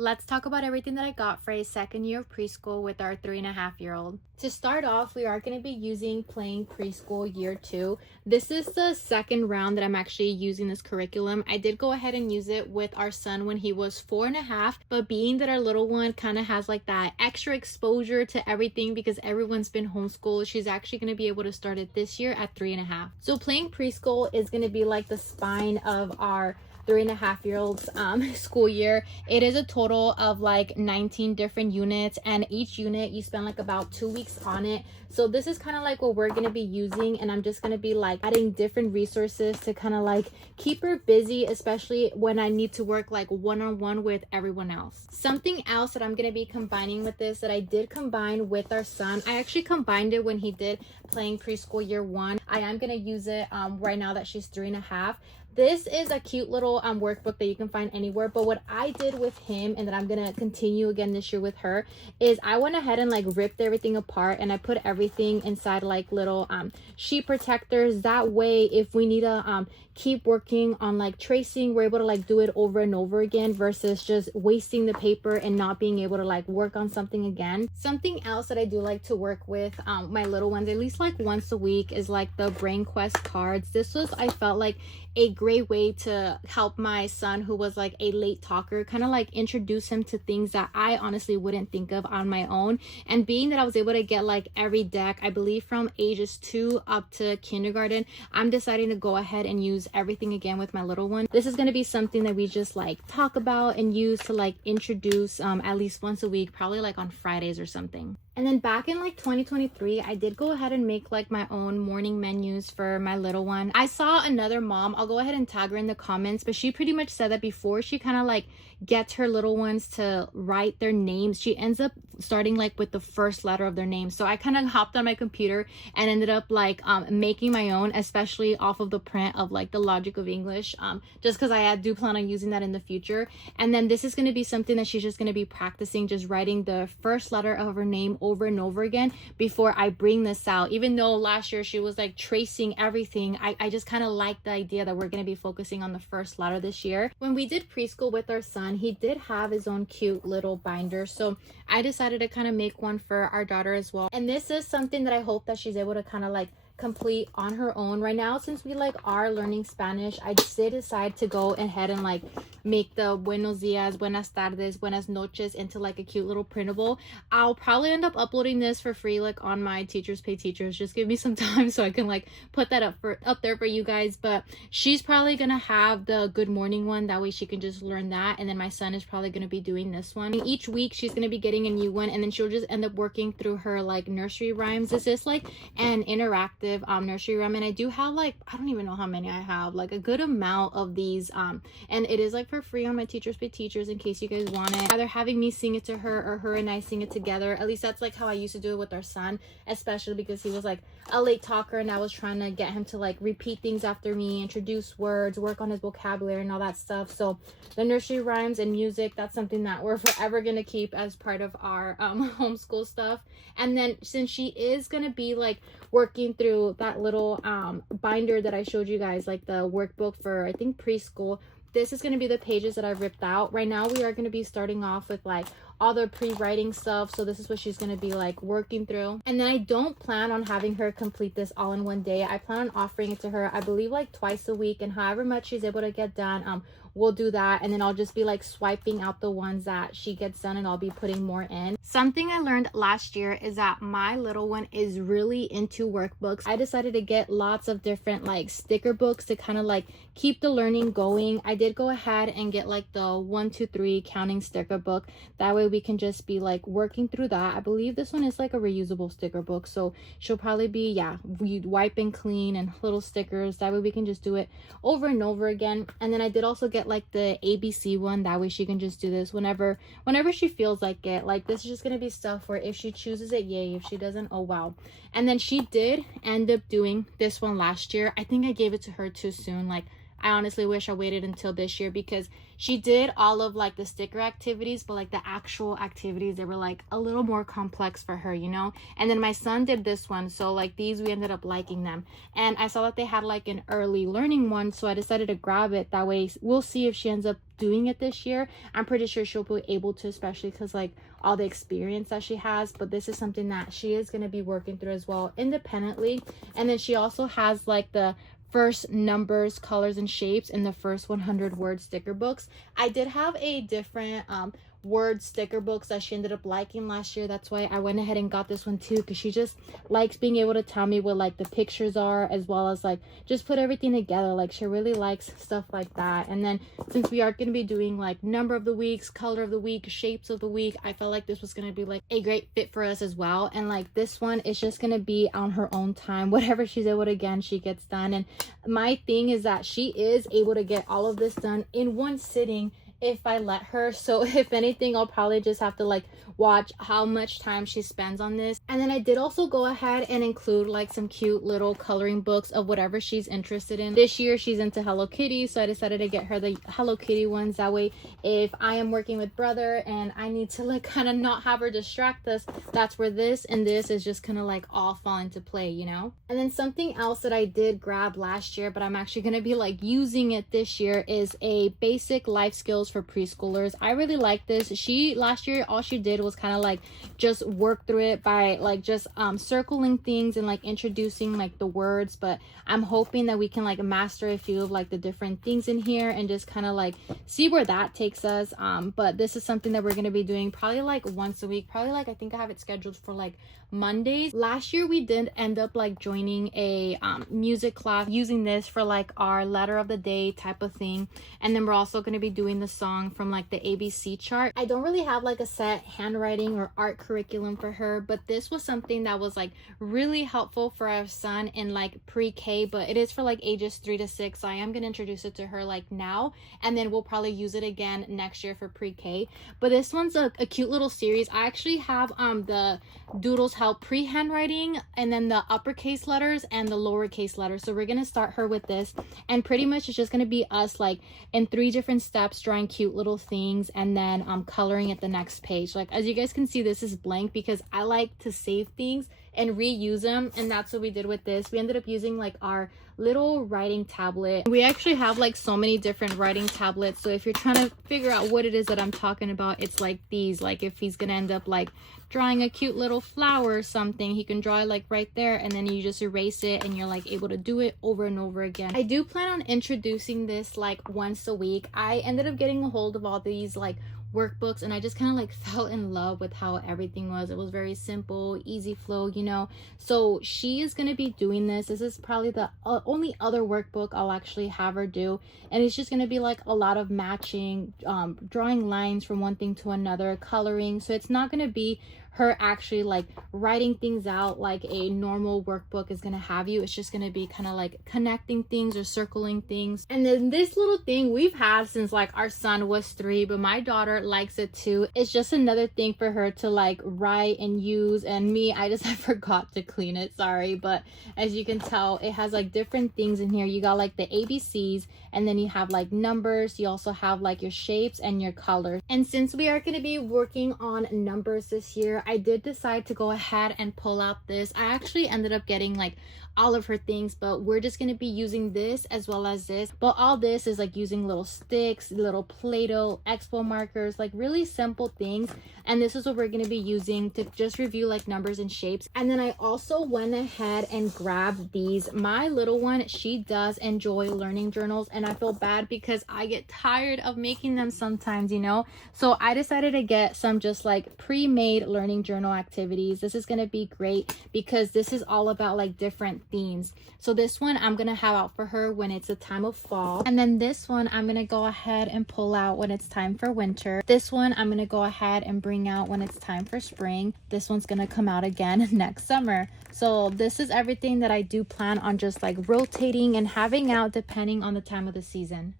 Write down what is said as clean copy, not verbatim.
Let's talk about everything that I got for a second year of preschool with our 3.5-year-old. To start off, we are going to be using Playing Preschool Year 2. This is the second round that I'm actually using this curriculum. I did go ahead and use it with our son when he was 4.5, but being that our little one kind of has like that extra exposure to everything because everyone's been homeschooled, she's actually going to be able to start it this year at 3.5. So Playing Preschool is going to be like the spine of our 3.5-year-old's school year. It is a total of like 19 different units, and each unit you spend like about 2 weeks on it. So this is kind of like what we're going to be using, and I'm just going to be like adding different resources to kind of like keep her busy, especially when I need to work like one-on-one with everyone else. Something else that I'm going to be combining with this that I did combine with our son, I actually combined it when he did Playing Preschool Year 1. I am going to use it right now that she's 3.5. This is a cute little workbook that you can find anywhere, but what I did with him and that I'm gonna continue again this year with her is I went ahead and like ripped everything apart, and I put everything inside like little sheet protectors. That way if we need to keep working on like tracing, we're able to like do it over and over again versus just wasting the paper and not being able to like work on something again. Something else that I do like to work with my little ones at least like once a week is like the brain quest cards. This was, I felt like, a great way to help my son, who was like a late talker, kind of like introduce him to things that I honestly wouldn't think of on my own. And being that I was able to get like every deck, I believe from ages 2 up to kindergarten, I'm deciding to go ahead and use everything again with my little one. This is going to be something that we just like talk about and use to like introduce at least once a week, probably like on Fridays or something. And then back in like 2023, I did go ahead and make like my own morning menus for my little one. I saw another mom, I'll go ahead and tag her in the comments, but she pretty much said that before she kind of like gets her little ones to write their names, she ends up starting like with the first letter of their name. So I kind of hopped on my computer and ended up like making my own, especially off of the print of like the Logic of English, just because I do plan on using that in the future. And then this is going to be something that she's just going to be practicing, just writing the first letter of her name over and over again before I bring this out. Even though last year she was like tracing everything, I just kind of like the idea that we're going to be focusing on the first letter this year. When we did preschool with our son, he did have his own cute little binder, so I decided to kind of make one for our daughter as well. And this is something that I hope that she's able to kind of like complete on her own. Right now, since we like are learning Spanish, I did decide to go ahead and like make the buenos dias, buenas tardes, buenas noches into like a cute little printable. I'll probably end up uploading this for free like on my Teachers Pay Teachers. Just give me some time so I can like put that up there for you guys. But she's probably gonna have the good morning one, that way she can just learn that, and then my son is probably gonna be doing this one. And each week she's gonna be getting a new one, and then she'll just end up working through her like nursery rhymes. This is like an interactive nursery rhyme, and I do have like, I don't even know how many I have, like a good amount of these, and it is like for free on my Teachers Pay Teachers in case you guys want it, either having me sing it to her or her and I sing it together. At least that's like how I used to do it with our son, especially because he was like a late talker and I was trying to get him to like repeat things after me, introduce words, work on his vocabulary and all that stuff. So the nursery rhymes and music, that's something that we're forever gonna keep as part of our homeschool stuff. And then since she is gonna be like working through that little binder that I showed you guys, like the workbook for I think preschool, this is going to be the pages that I've ripped out. Right now we are going to be starting off with like all the pre-writing stuff, so this is what she's going to be like working through. And then I don't plan on having her complete this all in one day. I plan on offering it to her, I believe, like twice a week, and however much she's able to get done, we'll do that. And then I'll just be like swiping out the ones that she gets done, and I'll be putting more in. Something I learned last year is that my little one is really into workbooks. I decided to get lots of different like sticker books to kind of like keep the learning going. I did go ahead and get like the 1, 2, 3 counting sticker book. That way we can just be like working through that. I believe this one is like a reusable sticker book, so she'll probably be, yeah, we wipe and clean and little stickers. That way we can just do it over and over again. And then I did also get like the ABC one, that way she can just do this whenever she feels like it. Like this is just gonna be stuff where if she chooses it, yay, if she doesn't, oh wow. And then she did end up doing this one last year. I think I gave it to her too soon, like I honestly wish I waited until this year, because she did all of like the sticker activities, but like the actual activities, they were like a little more complex for her, you know. And then my son did this one, so like these, we ended up liking them. And I saw that they had like an early learning one, so I decided to grab it. That way we'll see if she ends up doing it this year. I'm pretty sure she'll be able to, especially because like all the experience that she has. But this is something that she is going to be working through as well independently. And then she also has like the first numbers, colors, and shapes in the first 100 word sticker books. I did have a different word sticker books that she ended up liking last year. That's why I went ahead and got this one too, because she just likes being able to tell me what like the pictures are, as well as like just put everything together. Like she really likes stuff like that. And then since we are going to be doing like number of the weeks, color of the week, shapes of the week, I felt like this was going to be like a great fit for us as well. And like this one is just going to be on her own time. Whatever she's able to get, she gets done. And my thing is that she is able to get all of this done in one sitting if I let her. So if anything, I'll probably just have to like watch how much time she spends on this. And then I did also go ahead and include like some cute little coloring books of whatever she's interested in. This year she's into Hello Kitty, so I decided to get her the Hello Kitty ones. That way if I am working with brother and I need to like kind of not have her distract us, that's where this and this is just kind of like all fall into play, you know. And then something else that I did grab last year, but I'm actually going to be like using it this year, is a basic life skills for preschoolers. I really like this. She last year, all she did was kind of like just work through it by like just circling things and like introducing like the words. But I'm hoping that we can like master a few of like the different things in here and just kind of like see where that takes us. But this is something that we're going to be doing probably like once a week, probably like I think I have it scheduled for like Mondays. Last year we did end up like joining a music class using this for like our letter of the day type of thing. And then we're also going to be doing the song from like the ABC chart. I don't really have like a set handwriting or art curriculum for her, but this was something that was like really helpful for our son in like pre-K, but it is for like ages 3 to 6. So I am going to introduce it to her like now, and then we'll probably use it again next year for pre-K. But this one's a cute little series. I actually have the doodles help pre-handwriting, and then the uppercase letters and the lowercase letters. So we're going to start her with this, and pretty much it's just going to be us like in 3 different steps drawing cute little things, and then coloring at the next page. Like as you guys can see, this is blank because I like to save things and reuse them, and that's what we did with this. We ended up using like our little writing tablet. We actually have like so many different writing tablets, so if you're trying to figure out what it is that I'm talking about, it's like these. Like if he's gonna end up like drawing a cute little flower or something, he can draw it like right there, and then you just erase it and you're like able to do it over and over again. I do plan on introducing this like once a week. I ended up getting a hold of all these like workbooks, and I just kind of like fell in love with how everything was. It was very simple, easy flow, you know. So she is going to be doing this. This is probably the only other workbook I'll actually have her do, and it's just going to be like a lot of matching, drawing lines from one thing to another, coloring. So it's not going to be her actually like writing things out like a normal workbook is gonna have you. It's just gonna be kind of like connecting things or circling things. And then this little thing we've had since like our son was 3, but my daughter likes it too. It's just another thing for her to like write and use, and me, I just I forgot to clean it, sorry. But as you can tell, it has like different things in here. You got like the ABCs, and then you have like numbers. You also have like your shapes and your colors. And since we are going to be working on numbers this year, I did decide to go ahead and pull out this. I actually ended up getting like all of her things, but we're just going to be using this as well as this. But all this is like using little sticks, little Play-Doh, expo markers, like really simple things. And this is what we're going to be using to just review like numbers and shapes. And then I also went ahead and grabbed these. My little one, she does enjoy learning journals, and I feel bad because I get tired of making them sometimes, you know. So I decided to get some just like pre-made learning journal activities. This is going to be great because this is all about like different themes. So this one I'm going to have out for her when it's a time of fall. And then this one I'm going to go ahead and pull out when it's time for winter. This one I'm going to go ahead and bring out when it's time for spring. This one's going to come out again next summer. So this is everything that I do plan on just like rotating and having out depending on the time of the season.